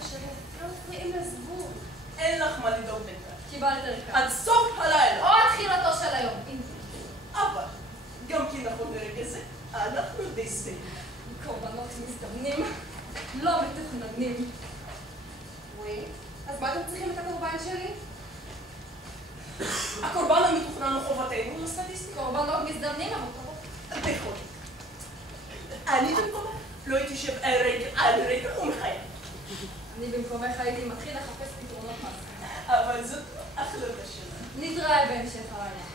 השלט. לא מפריעים לזבוב. אין לך מה לדאוג בינתיים. קיבלת ריקה. עד סוף הלילה. או עד תחילתו של היום. אבל, גם כי נכון לרגע זה, אנחנו די שבעים. קורבנות מזדמנים, לא מתוכננים. וואי, אז מה אתם צריכים את הקורבן שלי? הקורבן המתוכנן הוא חובתנו לסטטיסטיקה. קורבנות מזדמנים המותרות. בכל. אני במקומך לא הייתי יושב על רגל ומחייב. אני במקומך הייתי מתחיל לחפש פתרונות מעשיים. אבל זאת החלטה שלה. נתראה בהמשך הלילה.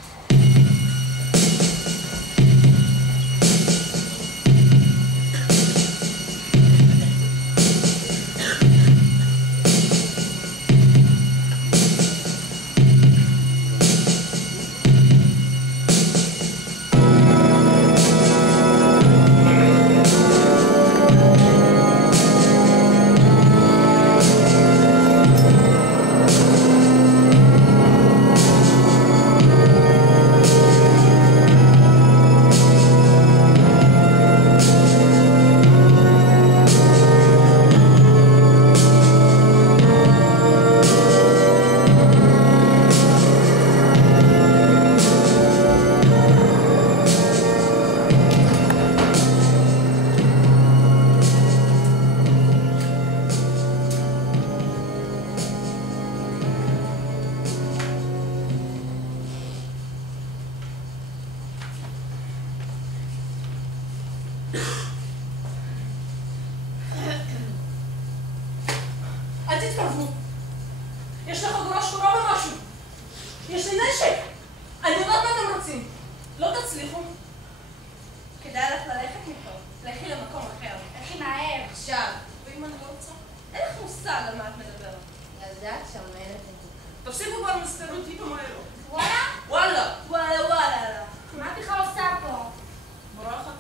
אל תתקרבו. יש לך גורה שחורה ומשהו. יש לי נשק. אני יודעת מה אתם רוצים. לא תצליחו. כדאי לך ללכת מפה. לכי למקום אחר. לכי מהר. עכשיו. ואם אני לא רוצה? אין לך מושג על מה את מדברת. ילדה שמנת את זה. תפסיקו כבר עם הסטריאוטיפים האלו. וואלה? וואלה. וואלה וואלה. מה את בכלל עושה פה? בורחת.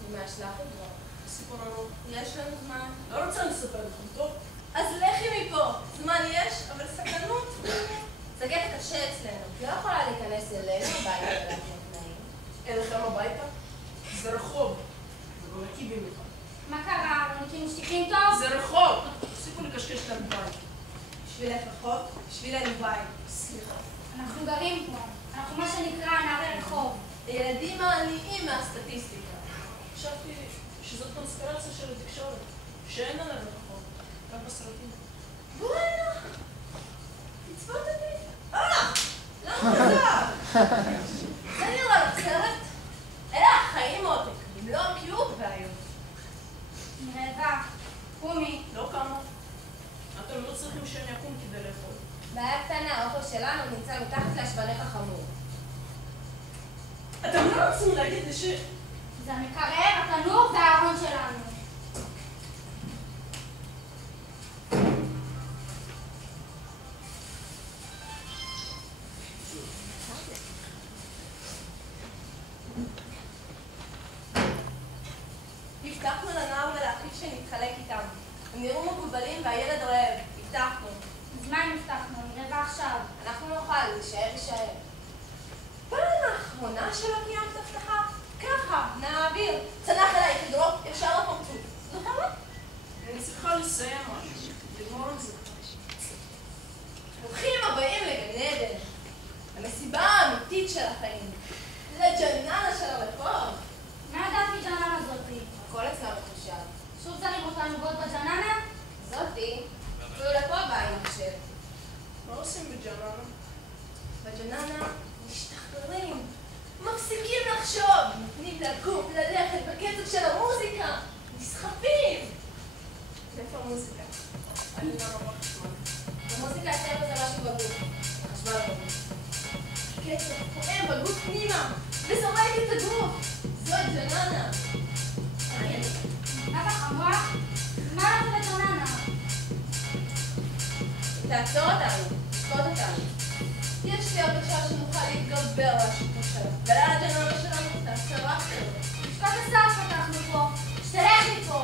היא מהשלחת כבר. סיפור ארוך. יש לנו זמן. לא רוצה לספר לכם, טוב? אז לכי מפה. זמן יש, אבל סכנות. זה קטע קשה אצלנו. לא יכולה להיכנס אלינו הביתה ולהתנות תנאים. אין לכם הביתה? זה רחוב. זה לא נקי במיוחד. מה קרה? לא נקים משתיקים טוב? זה רחוב. תפסיקו לקשקש את הבית. בשבילך רחוב, בשבילנו בית. סליחה. אנחנו גרים פה. אנחנו מה שנקרא נערי רחוב. ילדים העניים מהסטטיסטיקה. חשבתי שזאת קונספירציה של התקשורת. שאין עליו רחוב. רק בסרטים. וואלה. תצפות אותי. למה מוזר? זה נראה לך סרט? אלה החיים עותק. במלוא הקיום והיום. אני רעבה. קומי. לא כמה. אתם לא צריכים שאני אקום כדי לאכול. בעיה קטנה, האוכל שלנו נמצא מתחת להשבנך החמור. אתם לא רוצים להגיד לי ש... זה המקרר, התנור והארון שלנו. הבטחנו לנער ולאחיו שנתחלק איתם. הם נראו מבולבלים והילד רעב. הבטחנו. אז מה אם הבטחנו? אני רעבה עכשיו. אנחנו נאכל, להישאר. פעם האחרונה שלא קיימת הבטחה? ככה, נעביר. צנח אליי כדרור, ישר לפרצוף. זוכרת? אני צריכה לסיים משהו. לגמור את זה. ברוכים הבאים לגן עדן. המסיבה האמיתית של החיים. לג'ננה של הרחוב. מה ידעת מג'ננה זאתי? הכל אצלם מחושב. שוב צריך אותנו בעוד בג'ננה? זאתי, אפילו לפה באה עם מחשב. מה עושים בג'ננה? בג'ננה משתחררים, מפסיקים לחשוב, נותנים לקום, ללכת בקצב של המוזיקה, נסחפים. איפה המוזיקה? אני לא רואה חשמל. המוזיקה אצלנו זה משהו בגוף, החשמל בגוף. קצב פועם בגוף פנימה, וזורק את הגוף. זאת ג'ננה. מה אתה חמורה? מה אנחנו בג'ננה? תעצור אותנו, תשפוט אותנו. יש לי הרגשה שנוכל להתגבר על השיפוט שלה. ולעד הג'ננה שלנו תעשה רק שלו. משפט הסף פתחנו פה. שתלך מפה.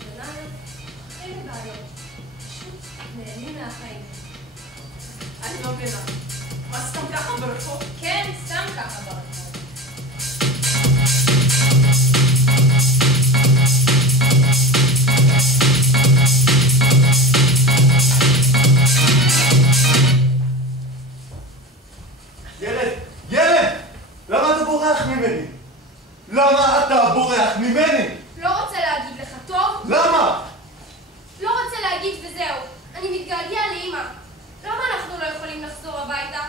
הג'ננה, הכי מבעיות. פשוט נהנים מהחיים. אני לא מבינה. מה סתם ככה ברחוב? כן, סתם ככה ברחוב. אתה בורח ממני? לא רוצה להגיד לך, טוב? למה? לא רוצה להגיד וזהו. אני מתגעגע לאמא. למה אנחנו לא יכולים לחזור הביתה?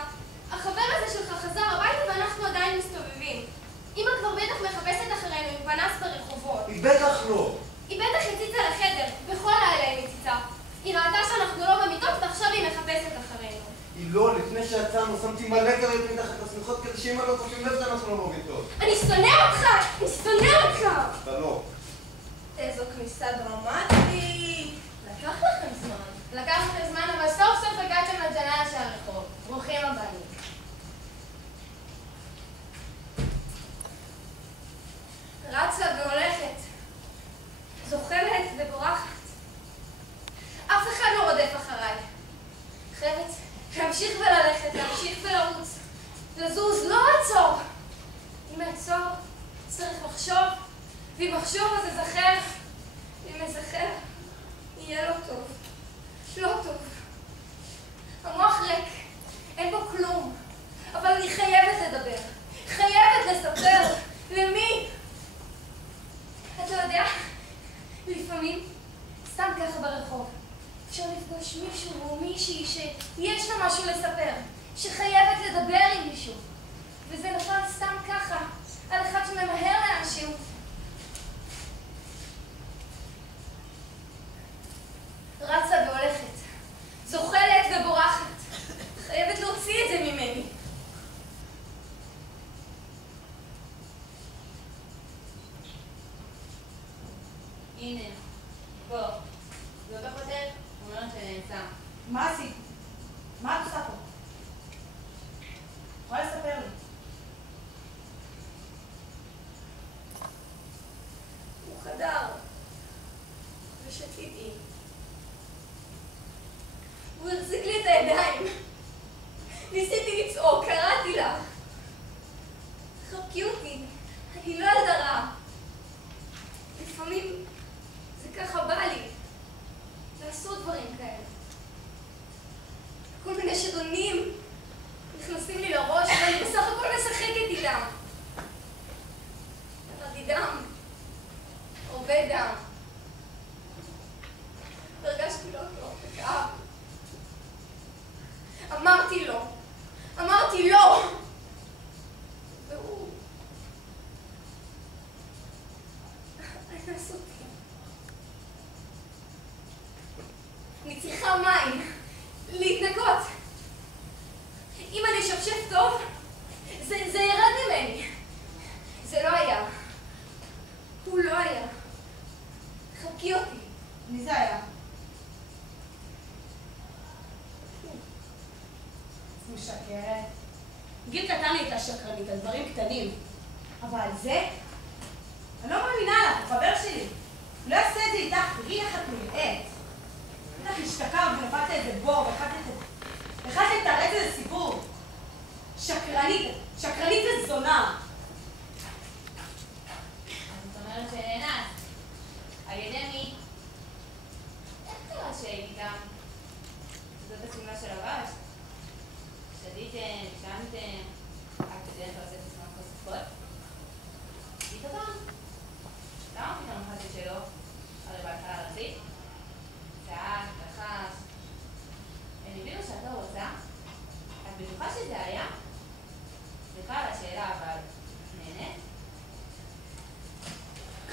החבר הזה שלך חזר הביתה ואנחנו עדיין מסתובבים. אמא כבר בטח מחפשת אחרינו עם פנס ברחובות. היא בטח לא. היא בטח הציצה לחדר, בכל לילה היא מציצה. היא ראתה שאנחנו לא במיטות ועכשיו היא מחפשת אחרינו. היא לא, לפני שיצאנו שמתי מלא כרית מתחת לשמיכות כדי שאמא לא תשים לב שאנחנו לא במיטות. אני שונא אותך! אני שונא אותך! אתה לא. איזו כניסה דרמטית. לקח לכם זמן. לקח לכם זמן, אבל סוף סוף הגעתם לג'ננה של הרחוב. ברוכים הבאים. רצה והולכת. זוחלת ובורחת. אף אחד לא רודף אחריי. חייבת להמשיך וללכת, להמשיך ולרוץ. לזוז, לא לעצור. אם אעצור, צריך לחשוב. ואם אחשוב אז אזכר. אם אזכר, יהיה לא טוב. לא טוב. המוח ריק. אין בו כלום. אבל אני חייבת לדבר. חייבת לספר. למי? אתה יודע, לפעמים, סתם ככה ברחוב, אפשר לפגוש מישהו או מישהי שיש לה משהו לספר, שחייבת לדבר עם מישהו. וזה נפל סתם ככה, על אחד שממהר לאנשים. רצה והולכת, זוחלת ובורחת. חייבת להוציא את זה ממני. הנה, פה. זה אותו חוטף, אומרת שנעצר. מה עשית? מה את עושה פה? יכולה לספר לי. הוא חדר, ושתיתי. הוא החזיק לי את הידיים. ניסיתי לצעוק, קראתי לה. חבקי אותי, אני לא ילדה רעה. לפעמים זה ככה בא לי, לעשות דברים כאלה. כל מיני שדונים נכנסים לי לראש ואני בסך הכל משחקת איתם. ירדתי דם, הרבה דם. הרגשתי לא טוב, וכאב. אמרתי לא! והוא... אנס אותי. אני צריכה מים, להתנקות. אם אני שפשף טוב, זה ירד ממני. זה לא היה. הוא לא היה. חבקי אותי. מי זה היה? משקרת. גיל קטן הייתה שקרנית על דברים קטנים. אבל זה? אני לא מאמינה לך, הוא חבר שלי. לא אעשה את זה איתך, תראי איך את נראית. בטח השתקעת והבאת איזה בור, והחלטת לתרץ איזה סיפור. שקרנית וזונה. זאת אומרת שנאנס. על ידי מי? איך קרה שהיית איתם? זאת השמלה של לבש? שתיתם, שמתם, רק בדרך כלל עושה את עצמם חושפות? עשית אותם? למה פתאום חשת שלא? הרי בהתחלה רצית? צעק, לחש. הם הבינו שאת לא רוצה? את בטוחה שזה היה? סליחה על השאלה, אבל נהנית?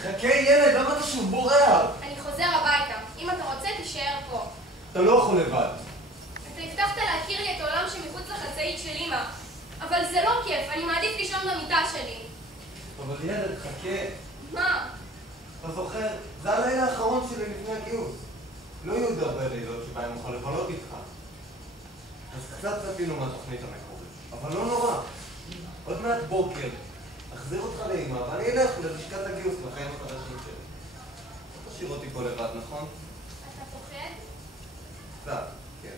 חכה ילד, למה אתה שוב בורח? אני חוזר הביתה. אם אתה רוצה, תישאר פה. אתה לא יכול לבד. אתה הבטחת להכיר לי את העולם שמחוץ לחצאית של אמא. אבל זה לא כיף, אני מעדיף לישון במיטה שלי. אבל ילד, חכה. מה? אתה זוכר? זה הלילה האחרון שלי לפני הגיוס. לא יהיו עוד הרבה לילות שבהם נוכל לבלות איתך. אז קצת צפינו מהתוכנית המקורית. אבל לא נורא. עוד מעט בוקר. אחזיר אותך לאמא, ואני אלך ללשכת הגיוס לחיים החדשים שלי. לא תשאיר אותי פה לבד, נכון? אתה פוחד? קצת, כן.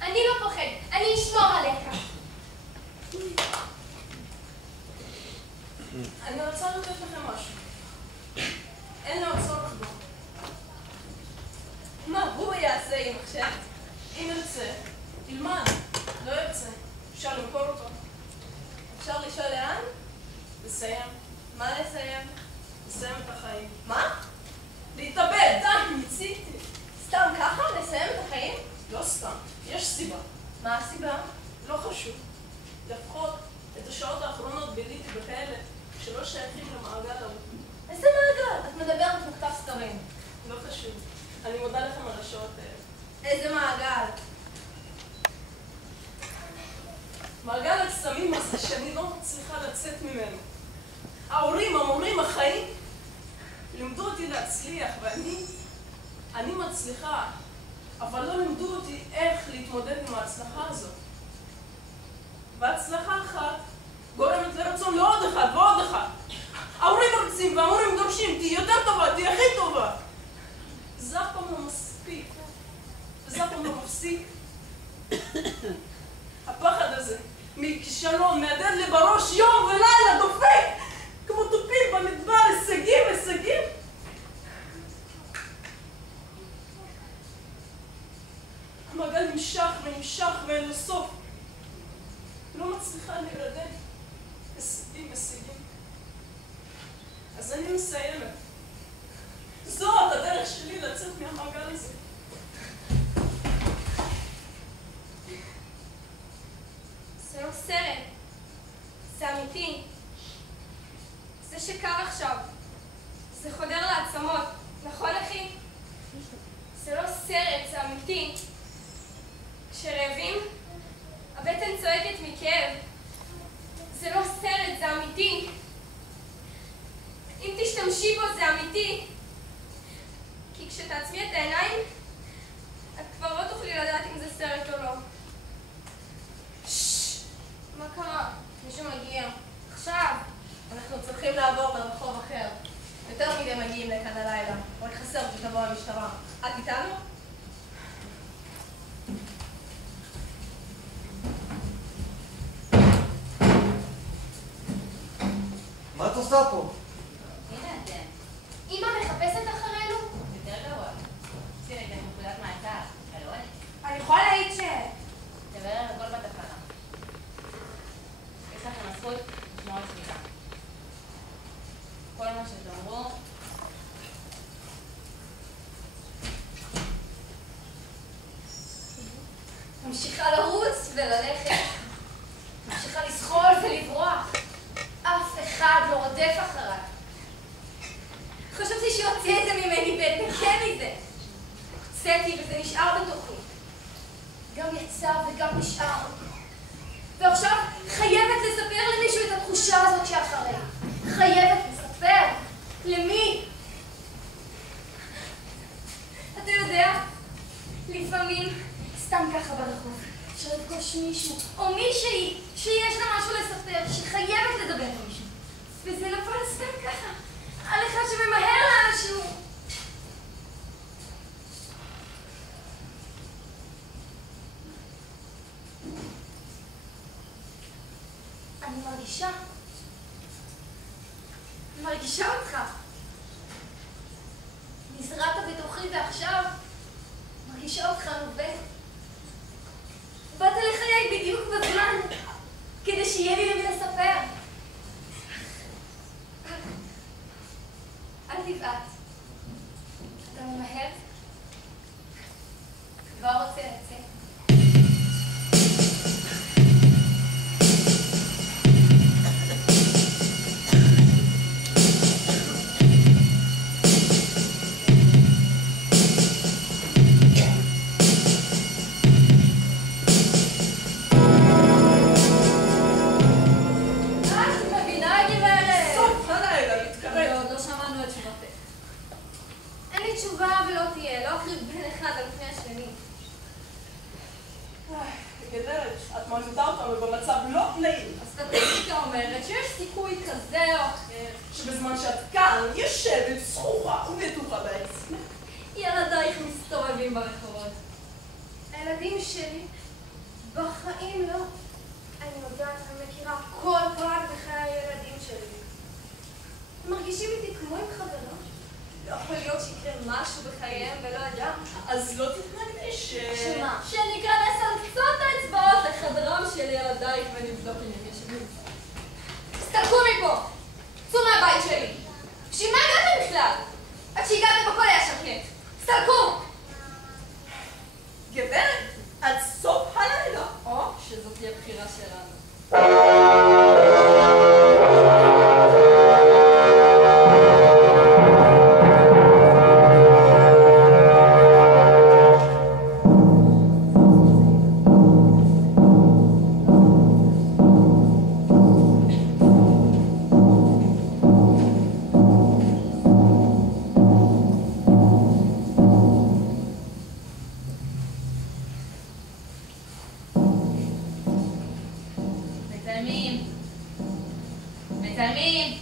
אני לא פוחד, אני אשמור עליך. אני רוצה לתת לכם משהו. אין לו צורך בו. מה הוא יעשה עם מחשב? אם ירצה, ילמד. לא ירצה, אפשר למכור אותו. אפשר לשאול לאן? לסיים. מה לסיים? לסיים? לסיים את החיים. מה? להתאבד, די, מיציתי. סתם ככה? לסיים את החיים? לא סתם, יש סיבה. מה הסיבה? לא חשוב. לפחות את השעות האחרונות ביליתי בכאלה שלא שייכים למעגל ההוא. איזה מעגל? את מדברת מכתב סתרים. לא חשוב. אני מודה לכם על השעות האלה. איזה מעגל? מעגל הקסמים הזה שאני לא מצליחה לצאת ממנו. ההורים, המורים, החיים, לימדו אותי להצליח, ואני מצליחה, אבל לא לימדו אותי איך להתמודד עם ההצלחה הזאת. והצלחה אחת גורמת לרצון לעוד אחד ועוד אחד. ההורים רוצים והמורים דורשים, תהי יותר טובה, תהי הכי טובה. זה אף פעם לא מספיק, וזה אף פעם לא מפסיק. הפחד הזה מכישלון מהדהד לי בראש יום ולילה, דופק כמו טופיל במדבר, הישגים, הישגים. המעגל נמשך ונמשך ואין לו סוף. לא מצליחה להירדם. הישגים, הישגים. אז אני מסיימת. זאת הדרך שלי לצאת מהמעגל הזה. זה לא סרט. זה אמיתי. זה שקר עכשיו. זה חודר לעצמות. נכון, אחי? זה לא סרט, זה אמיתי. כשרעבים, הבטן צועקת מכאב. זה לא סרט, זה אמיתי. אם תשתמשי בו, זה אמיתי. כי כשתעצמי את העיניים, את כבר לא תוכלי לדעת אם זה סרט או לא. מה קרה? מישהו מגיע. עכשיו. אנחנו צריכים לעבור לרחוב אחר. יותר מדי מגיעים לכאן הלילה. רק חסר שתבוא המשטרה. את איתנו? מה את עושה פה? הנה אתם. אמא מחפשת אחרינו? יותר גרוע. עשיתי נגדם נקודת מעצר. על עונש. אני יכולה להעיד תדבר על הכל בתחנה. יש לכם הזכות לשמור על שליטה. כל מה שתאמרו, ממשיכה לרוץ וללכת. ממשיכה לסחול ולברוח. אף אחד לא רודף אחריי. חשבתי שיוציא את זה ממני ואתנקה מזה. הוצאתי וזה נשאר בתוכי. גם יצא וגם נשאר. ועכשיו חייבת לספר למישהו את התחושה הזאת שאחרי. חייבת לספר. למי? אתה יודע, לפעמים סתם ככה ברחוב אפשר לפגוש מישהו או מישהי שיש לה משהו לספר, שחייבת לדבר עם מישהו. וזה נפל סתם ככה על אחד שממהר לאנשהו. אני מרגישה אותך. נזרעת בתוכי ועכשיו מרגישה אותך נובט. באת לחיי בדיוק בזמן, כדי שיהיה לי למי לספר. אל תבעט. אתה ממהר? כבר רוצה לצאת. את מעמידה אותנו במצב לא נעים. הסטטיסטיקה אומרת שיש סיכוי כזה או אחר שבזמן שאת כאן יושבת, זכוכה ובטוחה בעצמך, ילדייך מסתובבים ברחובות. הילדים שלי בחיים לא. אני יודעת, אני מכירה כל פרט בחיי הילדים שלי. הם מרגישים איתי כמו עם חברות. לא יכול להיות שיקרה משהו בחייהם ולא יודע. אז לא תתנגדי שמה? שניכנס על קצות האצבעות לחדרם של ילדייך ונבדוק אם הם ישבים. תסתלקו מפה! צאו מהבית שלי! סגור! גברת, עד סוף הלילה, או שזאת תהיה בחירה שלנו. מצלמים!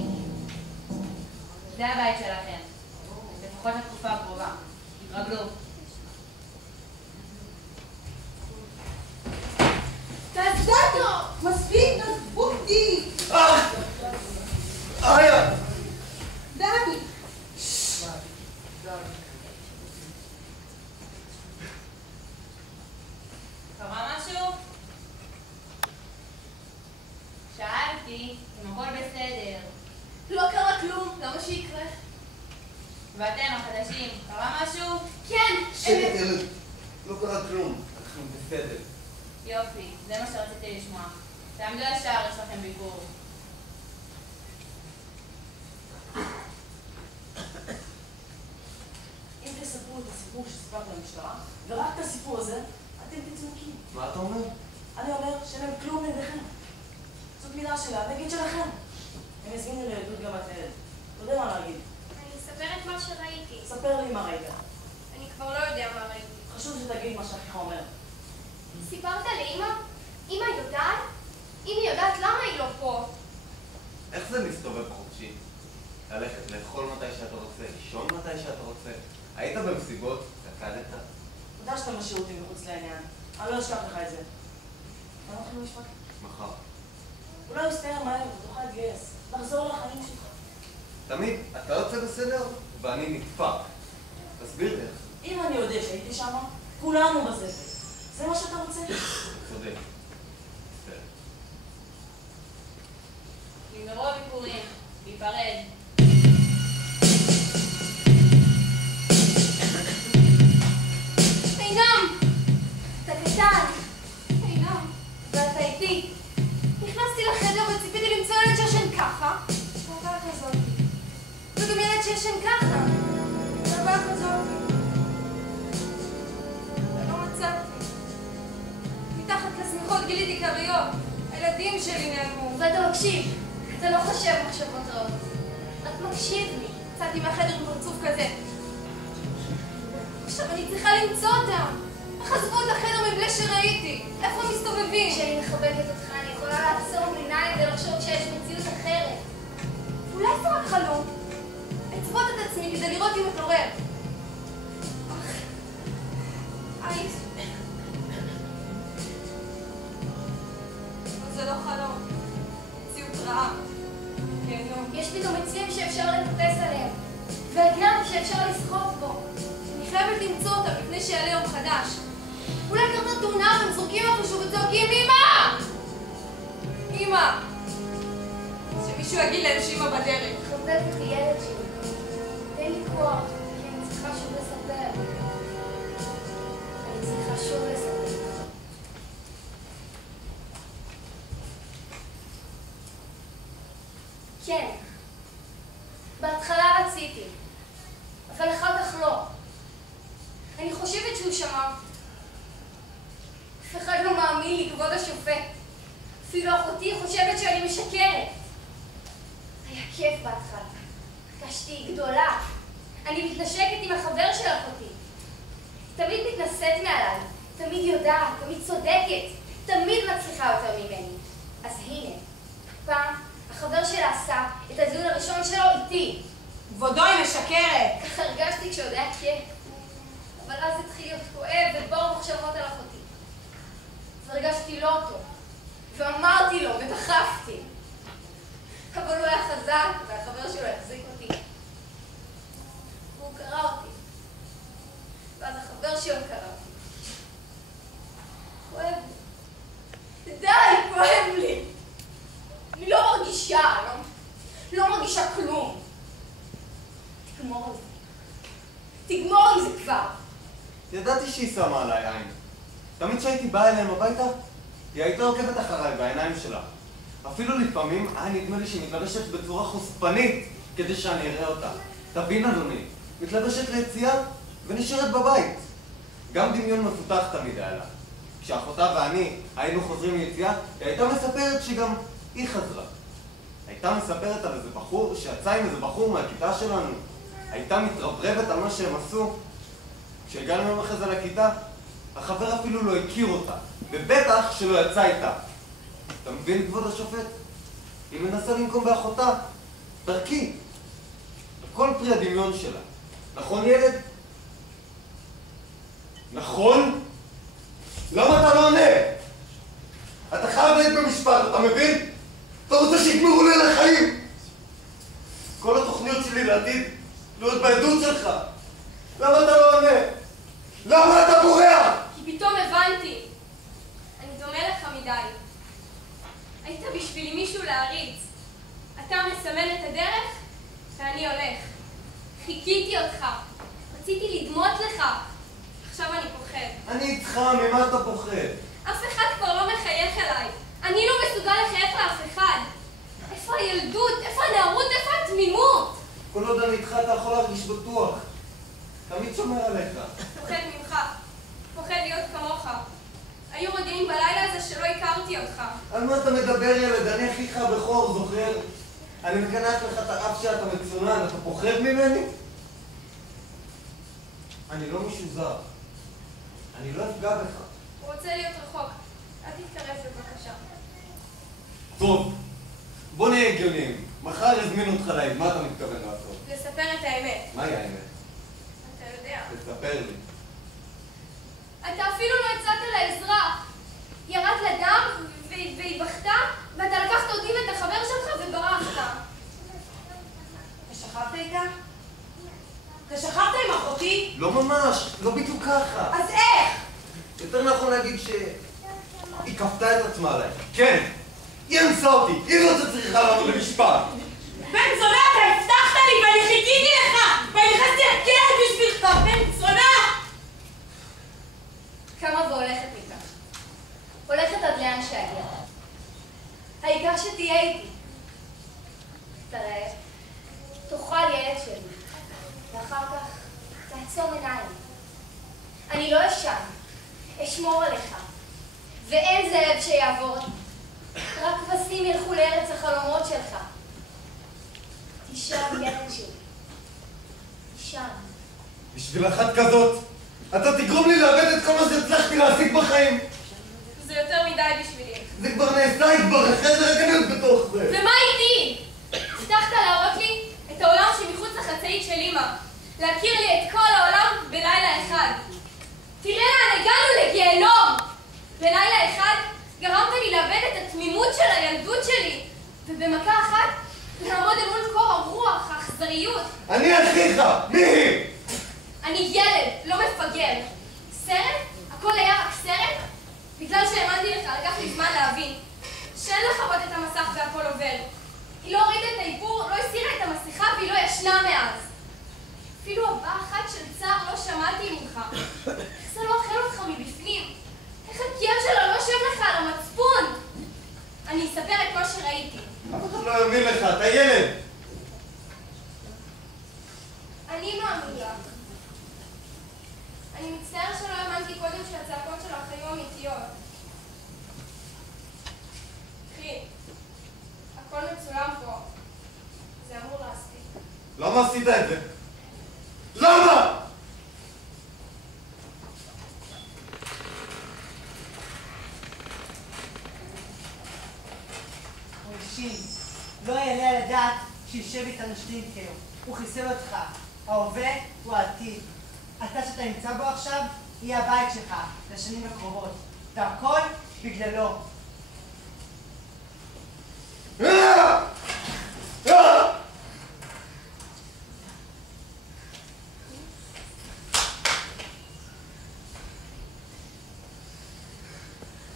זה הבית שלכם. לפחות לתקופה הקרובה. תתרגלו. תעזבו! מספיק, תעזבו אותי! איה! דני! קרה משהו? שאלתי אם הכל בסדר. לא קרה כלום, למה שיקרה? ואתם החדשים, קרה משהו? כן! שקט ילד, לא קרה כלום, אנחנו בסדר. יופי, זה מה שרציתי לשמוע. תעמדו ישר, יש לכם ביקור. אם תספרו את הסיפור שסיפרת למשטרה, ורק את הסיפור הזה, אתם תצאו נקיים. מה אתה אומר? אני אומר שאין להם כלום נגדכם. זאת מילה שלה, נגיד שלכם. הם הזמינו לעדות גם את הילד. אתה יודע מה להגיד. אני אספר את מה שראיתי. ספר לי מה ראית. אני כבר לא יודע מה ראיתי. חשוב שתגיד מה שאחיך אומר. סיפרת לאמא? אמא יודעת? אם היא יודעת, למה היא לא פה? איך זה מסתובב חופשי? ללכת לאכול מתי שאתה רוצה, לישון מתי שאתה רוצה. היית במסיבות, רקדת. תודה שאתה משאיר אותי מחוץ לעניין. אני לא אשכח לך את זה. מה אנחנו משפט? מחר. אולי הוא יסתיים מהר ותוכל להתגייס. לחזור לחיים שלך. תמיד, אתה יוצא בסדר ואני נדפק. תסביר לי איך. אם אני יודע שהייתי שם, כולנו בזבל. זה מה שאתה רוצה? צודק. בסדר. נגמרו הביקורים, להיפרד. אינם! אתה קטן! אינם! ואתה איתי. נכנסתי לחדר וציפיתי למצוא ילד שישן ככה. בעבר כזאת. וגם ילד שישן ככה. בעבר כזאת. ולא מצאתי. מתחת לשמיכות גיליתי כריות. הילדים שלי נעלמו. ואתה מקשיב. אתה לא חושב מחשבות רעות. רק מקשיב לי. יצאתי מהחדר עם פרצוף כזה. עכשיו אני צריכה למצוא אותם. איך עזבו את החדר מבלי שראיתי? איפה הם מסתובבים? כשאני מחבקת אותך אני יכולה לעצום עיניים ולחשוב שיש מציאות אחרת. אולי זה רק חלום. אצבות את עצמי כדי לראות אם אתעורר. אייס. זה לא חלום. מציאות רעה. יש פתאום עצים שאפשר לטפס עליהם. ואגם שאפשר לסחוף בו. אני חייבת למצוא אותם לפני שיעלה יום חדש. אולי קרתה תאונה והם זורקים איפשהו וצועקים אמא! אמא! שמישהו יגיד להם שאמא בדרך. חבק את הילד שלי. תן לי כוח, כי אני צריכה שוב לספר. אני צריכה שוב לספר. כן. בהתחלה רציתי. אבל אחר כך לא. אני חושבת שהוא שמע. אף אחד לא מאמין לי, כבוד השופט. אפילו אחותי חושבת שאני משקרת. היה כיף בהתחלה. הרגשתי גדולה. אני מתנשקת עם החבר של אחותי. תמיד מתנשאת מעליי. תמיד יודעת, תמיד צודקת. תמיד מצליחה יותר ממני. אז הנה, פעם החבר שלה עשה את הזיון הראשון שלו איתי. כבודו, היא משקרת! ככה הרגשתי כשעוד היה כיף. אבל אז התחיל להיות כואב ובאו מחשבות על אחותי. והרגשתי לא טוב. ואמרתי לו ודחפתי. אבל הוא היה חזק והחבר שלו החזיק אותי. והוא קרא אותי. ואז החבר שלו קרא אותי. כואב לי. די, כואב לי. אני לא מרגישה, לא מרגישה כלום. תגמור על זה. תגמור עם זה כבר. ידעתי שהיא שמה עליי עין. תמיד כשהייתי בא אליהם הביתה, היא הייתה עוקבת אחריי בעיניים שלה. אפילו לפעמים היה נדמה לי שהיא מתלבשת בצורה חושפנית כדי שאני אראה אותה. תבין אדוני, מתלבשת ליציאה ונשארת בבית. גם דמיון מפותח תמיד היה לה. כשאחותה ואני היינו חוזרים ליציאה, היא הייתה מספרת שגם היא חזרה. הייתה מספרת על איזה בחור שיצא עם איזה בחור מהכיתה שלנו. הייתה מתרברבת על מה שהם עשו. כשהגענו יום אחרי זה לכיתה, החבר אפילו לא הכיר אותה, ובטח שלא יצא איתה. אתה מבין, כבוד השופט? היא מנסה לנקום באחותה, דרכי. הכל פרי הדמיון שלה. נכון, ילד? נכון? למה אתה לא עונה? אתה חייב להיות במשפט, אתה מבין? אתה רוצה שיגמרו לי על החיים. כל התוכניות שלי לעתיד להיות בעדות שלך. למה אתה לא עונה? למה אתה בורח? כי פתאום הבנתי. אני דומה לך מדי. היית בשבילי מישהו להריץ. אתה מסמן את הדרך ואני הולך. חיכיתי אותך. רציתי לדמות לך. עכשיו אני פוחד. אני איתך, ממה אתה פוחד? אף אחד כבר לא מחייך אליי. אני לא מסוגל לחייך לאף אחד. איפה הילדות? איפה הנערות? איפה התמימות? כל עוד אני איתך אתה יכול להרגיש בטוח. תמיד שומר עליך. פוחד ממך. פוחד להיות כמוך. היו רגעים בלילה הזה שלא הכרתי אותך. על מה אתה מדבר, ילד? אני אחיך הבכור, זוכר? אני מקנח לך את האף שאתה מצונן, אתה פוחד ממני? אני לא מישהו זר. אני לא אפגע בך. הוא רוצה להיות רחוק. אל תתקרב בבקשה. טוב, בוא נהיה הגיוניים. מחר יזמינו אותך לעיד, מה אתה מתכוון לעשות? לספר את האמת. מהי האמת? אתה יודע. תספר לי. אתה אפילו לא הצעת לעזרה. ירד לדם והיא בכתה, ואתה לקחת אותי ואת החבר שלך וברחת. אתה שכבת איתה? אתה שכבת עם אחותי? לא ממש, לא בדיוק ככה. אז איך? יותר נכון להגיד שהיא כפתה את עצמה עליי. כן, היא אנסה אותי, היא לא צריכה לעמוד למשפט. בן זונה, אתה הבטחת לי ואני חיכיתי לך! ואני נכנסתי לכלא בשבילך, בן זונה! קמה והולכת מכך. הולכת עד לאן שאגיע. העיקר שתהיה איתי. תראה, תאכל ילד שלי. ואחר כך תעצום עיניים. אני לא אשן. אשמור עליך. ואין זאב שיעבור. רק כבשים ילכו לארץ החלומות שלך. תישן, ילד שלי. תישן. בשביל אחת כזאת, אתה תגרום לי לאבד את כל מה שהצלחתי להשיג בחיים. זה יותר מדי בשבילי. זה כבר נעשה כבר, אחרי זה רק אני עוד בתוך זה. ומה איתי? הבטחת להראות לי את העולם שמחוץ לחצאית של אמא. להכיר לי את כל העולם בלילה אחד. תראה לאן הגענו, לגיהנום! בלילה אחד גרמת לי לאבד את התמימות של הילדות שלי, ובמכה אחת לעמוד אל מול קור הרוח, האכזריות. אני אחיך! מי היא? אני ילד, לא מפגר. סרט? הכל היה רק סרט? בגלל שהאמנתי לך, לקח לי זמן להבין שאין לכבות את המסך והכל עובר. היא לא הורידה את האיפור, לא הסירה את המסכה והיא לא ישנה מאז. אפילו הבאה אחת של צער לא שמעתי ממך. איך זה לא אוכל אותך מבפנים? איך הכאב שלה לא יושב לך על המצפון? אני אספר את מה שראיתי. אף אחד לא יאמין לך, אתה ילד! אני מאמין לך. אני מצטער שלא האמנתי קודם שהצעקות שלך היו אמיתיות. אחי, הכל מצולם פה. זה אמור להספיק. למה עשית את זה? למה? אנשים, לא יעלה על הדעת שישב איתנו שטינקר. הוא חיסל אותך. ההווה הוא העתיד. אתה שאתה נמצא בו עכשיו, יהיה הבית שלך לשנים הקרובות. והכל בגללו. מה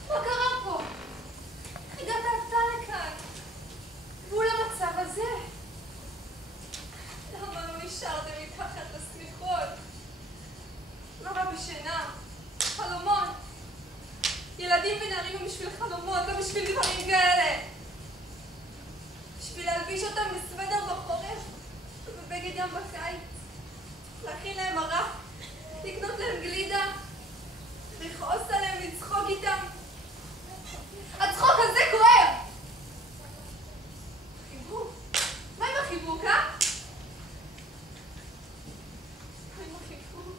קרה פה? הגעת אתה לכאן. מול המצב הזה. למה לא נשארתם מתחת לשמיכות? שינה, חלומות. ילדים ונערים הם בשביל חלומות, לא בשביל דברים כאלה. בשביל להלביש אותם בסוודר בחורף ובבגד ים בקיץ. להכין להם מרק, לקנות להם גלידה, לכעוס עליהם, לצחוק איתם. הצחוק הזה כואב! חיבוק. מה עם החיבוק, אה? מה עם החיבוק?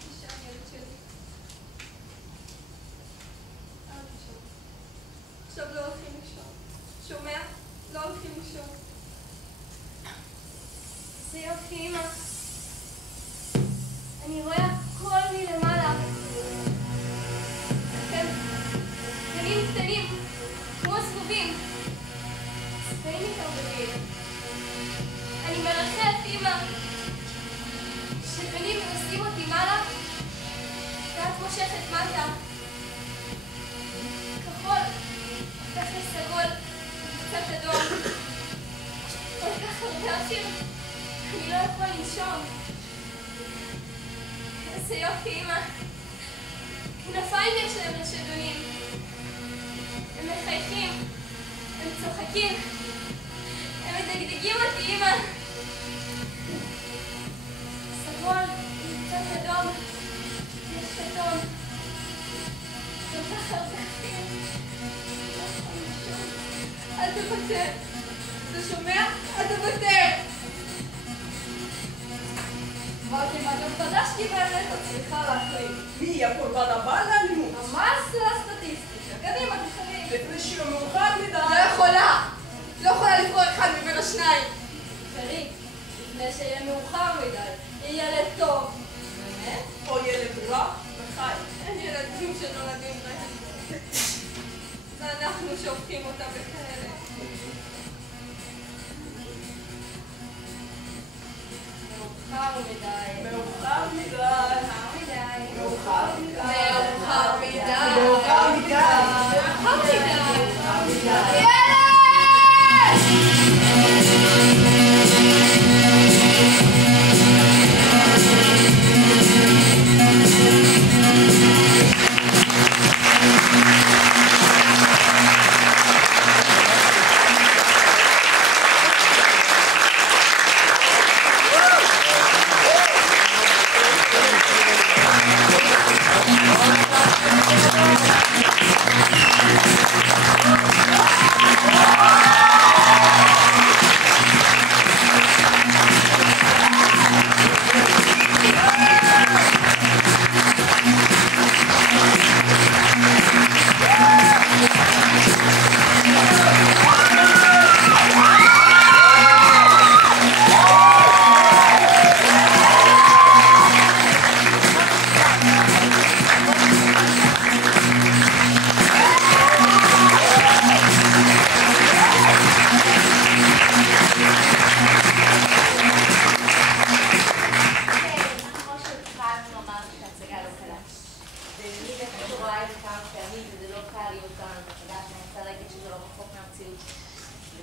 אישה, ילד שלי. לישון. עכשיו לא הולכים לישון. שומע? לא הולכים לישון. זה יופי, אמא. אני רואה הכל מלמעלה. אתם גנים קטנים, כמו זבובים. צבעים מתערבבים. אני מרחף, אמא. כשגנים נושאים אותי מעלה, ואת מושכת מטה. כחול, הופך לסגול, קצת אדום. כל כך הרבה אחים, אני לא יכולה לנשום. איזה יופי, אמא. כנפיים יש להם לשדונים. הם מחייכים, הם צוחקים, הם מדגדגים אותי, אמא. סגול, קצת אדום, יש כתום. כל כך הרבה אחים. אל תוותר. אתה שומע? אל תוותר. אמרתי, מה גם חדשתי באמת, את צריכה להחליט. מי יהיה קורבן הבא לאלימות? ממש לסטטיסטיקה. קדימה, תחליט. לפני שיהיה מאוחר מדי. לא יכולה. לא יכולה לבחור אחד מבין השניים. תראי, לפני שיהיה מאוחר מדי, יהיה ילד טוב. באמת? או ילד רע וחי. אין ילדים שנולדים רעים. זה אנחנו שהופכים אותם בכאלה. מאוחר מדי. מאוחר מדי. מאוחר מדי. מאוחר מדי. מאוחר מדי. מאוחר מדי. מאוחר מדי. מאוחר מדי.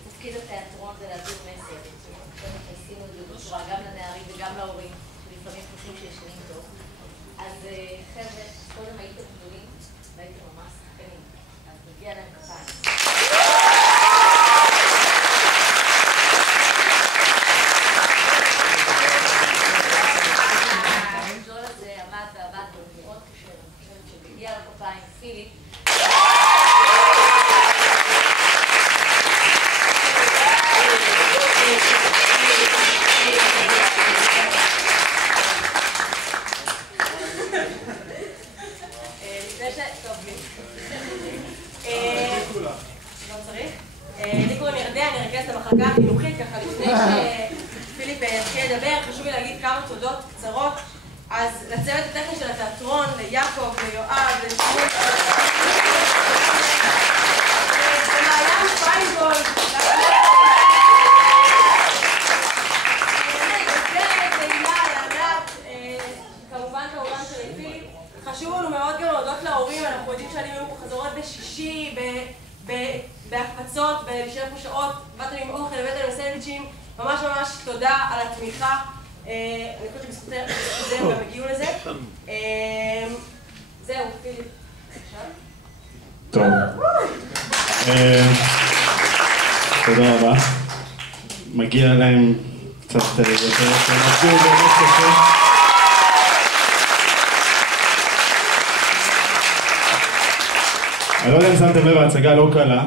תפקיד התיאטרון זה להעביר מסר. עשינו את זה בצורה גם לנערים וגם להורים, שלפעמים חושבים שישנים טוב. אז חבר'ה, קודם הייתם גדולים והייתם ממש שחקנים. אז נגיע להם כפיים. הג'ול הזה עמד ועבד מאוד קשה, אני חושבת שבגיע לכפיים פיליפ. אני קוראים ירדן, אני רכזת המחלקה החינוכית, ככה לפני שפיליפ התחיל לדבר, חשוב לי להגיד כמה תודות קצרות. אז לצוות הטכני של התיאטרון, ליעקב, ליואב, לשמואל, למעיין פיינגולד, כמובן של פיליפ. חשוב לנו מאוד גם להודות להורים, אנחנו יודעים שאני היו חזרות בשישי, בהחפצות, בשביל פה שעות, באת עם אוכל, הבאת עם סנדוויצ'ים, ממש ממש תודה על התמיכה. אני חושבת שבזכותם הם גם הגיעו לזה. זהו, פיליפ. טוב. תודה רבה. מגיע להם קצת יותר, הם עבדו באמת קשה. אני לא יודע אם שמתם לב, ההצגה לא קלה.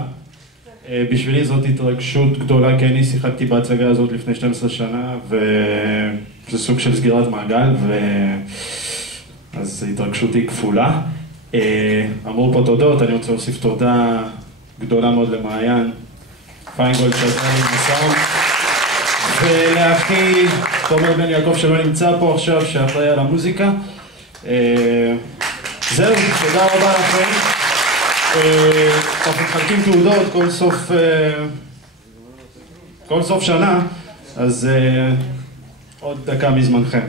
בשבילי זאת התרגשות גדולה, כי אני שיחקתי בהצגה הזאת לפני 12 שנה, וזה סוג של סגירת מעגל, אז התרגשות היא כפולה. אמרו פה תודות, אני רוצה להוסיף תודה גדולה מאוד למעיין, פיינגולד שעזרה לי מסאונד, ולאחי תומר בן יעקב שלא נמצא פה עכשיו, שאחראי על המוזיקה. זהו, תודה רבה לכם. אנחנו מחלקים תעודות כל סוף שנה, אז עוד דקה מזמנכם.